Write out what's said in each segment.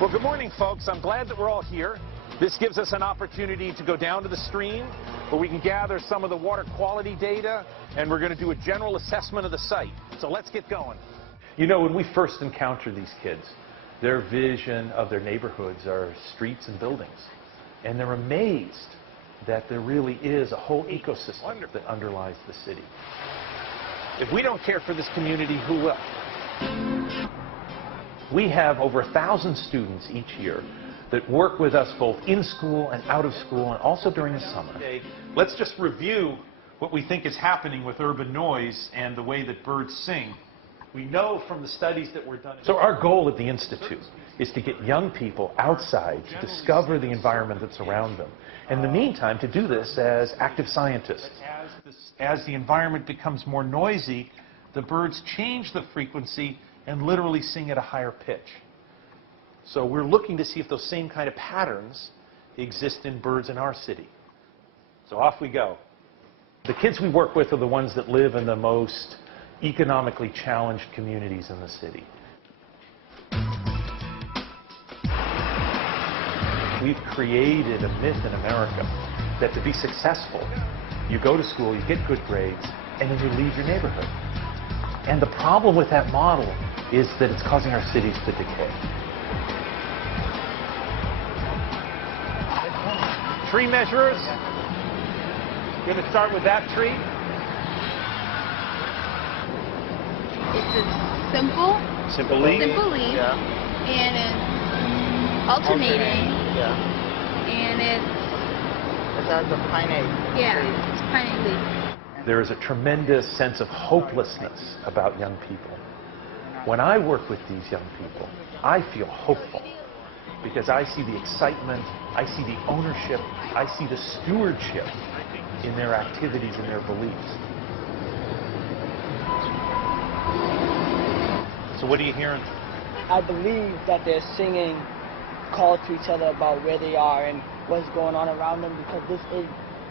Well, good morning, folks. I'm glad that we're all here. This gives us an opportunity to go down to the stream where we can gather some of the water quality data, and we're going to do a general assessment of the site. So let's get going. You know, when we first encounter these kids, their vision of their neighborhoods are streets and buildings. And they're amazed that there really is a whole ecosystem that underlies the city. If we don't care for this community, who will? We have over 1,000 students each year that work with us both in school and out of school, and also during the summer. Let's just review what we think is happening with urban noise and the way that birds sing. We know from the studies that were done. So our goal at the Institute is to get young people outside to discover the environment that's around them. In the meantime, to do this as active scientists. As the environment becomes more noisy, the birds change the frequency and literally sing at a higher pitch. So we're looking to see if those same kind of patterns exist in birds in our city. So off we go. The kids we work with are the ones that live in the most economically challenged communities in the city. We've created a myth in America that to be successful, you go to school, you get good grades, and then you leave your neighborhood. And the problem with that model is that it's causing our cities to decay. Tree measurers. Going to start with that tree. It's a simple leaf, Yeah. and it's alternating, Yeah. and it's It's a pineate. it's pine leaf. There is a tremendous sense of hopelessness about young people. When I work with these young people, I feel hopeful because I see the excitement, I see the ownership, I see the stewardship in their activities and their beliefs. So what are you hearing? I believe that they're singing calls to each other about where they are and what's going on around them, because this is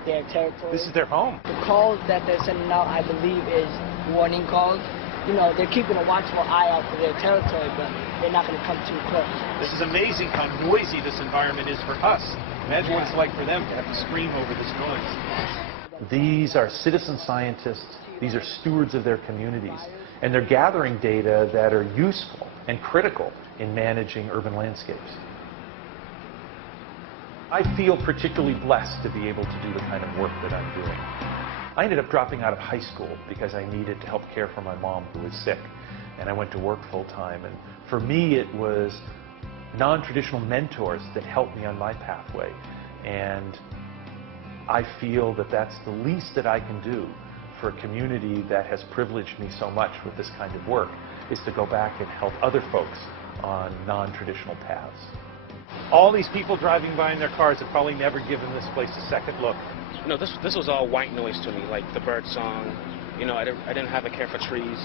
their territory. This is their home. The calls that they're sending out, I believe, is warning calls. You know, they're keeping a watchful eye out for their territory, but they're not going to come too close. This is amazing how noisy this environment is for us. Imagine what it's like for them to have to scream over this noise. These are citizen scientists. These are stewards of their communities. And they're gathering data that are useful and critical in managing urban landscapes. I feel particularly blessed to be able to do the kind of work that I'm doing. I ended up dropping out of high school because I needed to help care for my mom who was sick, and I went to work full-time. And for me, it was non-traditional mentors that helped me on my pathway. And I feel that that's the least that I can do for a community that has privileged me so much with this kind of work, is to go back and help other folks on non-traditional paths. All these people driving by in their cars have probably never given this place a second look. No, this was all white noise to me, like the bird song. You know, I didn't have a care for trees.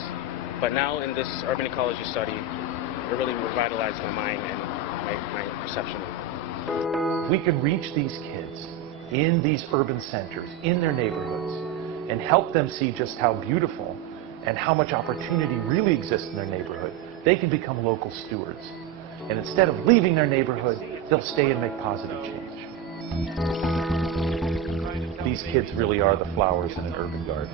But now in this urban ecology study, it really revitalized my mind and my perception. We can reach these kids in these urban centers, in their neighborhoods, and help them see just how beautiful and how much opportunity really exists in their neighborhood. They can become local stewards. And instead of leaving their neighborhood, they'll stay and make positive change. These kids really are the flowers in an urban garden.